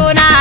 llorar.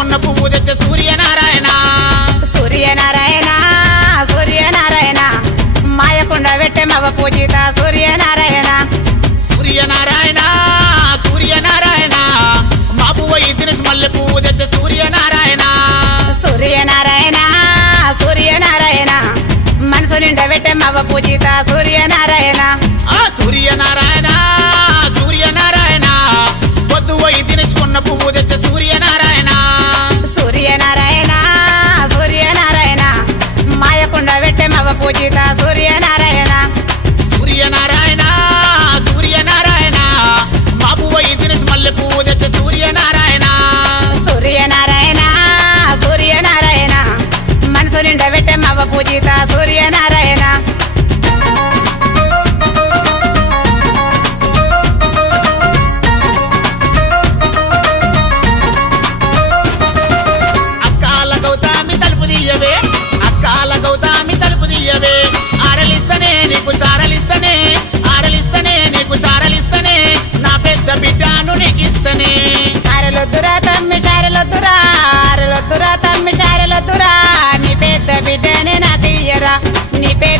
కొన్న పువ్వు తెచ్చే సూర్యనారాయణ. సూర్యనారాయణ సూర్యనారాయణ. మాయకుండ పెట్టే మగ పూజిత సూర్యనారాయణ. సూర్యనారాయణ సూర్యనారాయణ. మా పువ్వు ఇద్దరి మల్లె పువ్వు తెచ్చే సూర్యనారాయణ. సూర్యనారాయణ సూర్యనారాయణ. మనసు నిండా పెట్టే మగ పూజిత సూర్యనారాయణ. And I.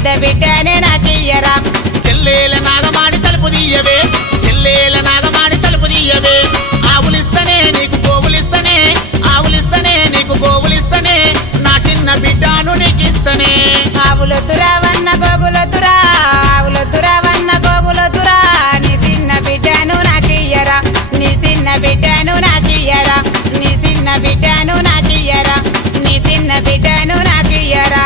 పెద్ద బిడ్డనే నాకియ్యరా చెల్లెల నాగమాడి తలుపు తీయవే చెల్లెల నాగమాడి తలుపు తీయవే. ఆవులిస్తనే నీకు గోవులిస్తనే ఆవులిస్తనే నీకు గోవులిస్తనే నా చిన్న బిడ్డను నీకు ఇస్తనే ఆవులొద్దురా వన్న ఆవుల ఆవులొద్దురా గోగుల గోగులొద్దురా నీ చిన్న బిడ్డను నాకియ్యరా నీ చిన్న బిడ్డను నాకియ్యరా నీ చిన్న బిడ్డను నాకియ్యరా నీ చిన్న బిడ్డను నాకియ్యరా.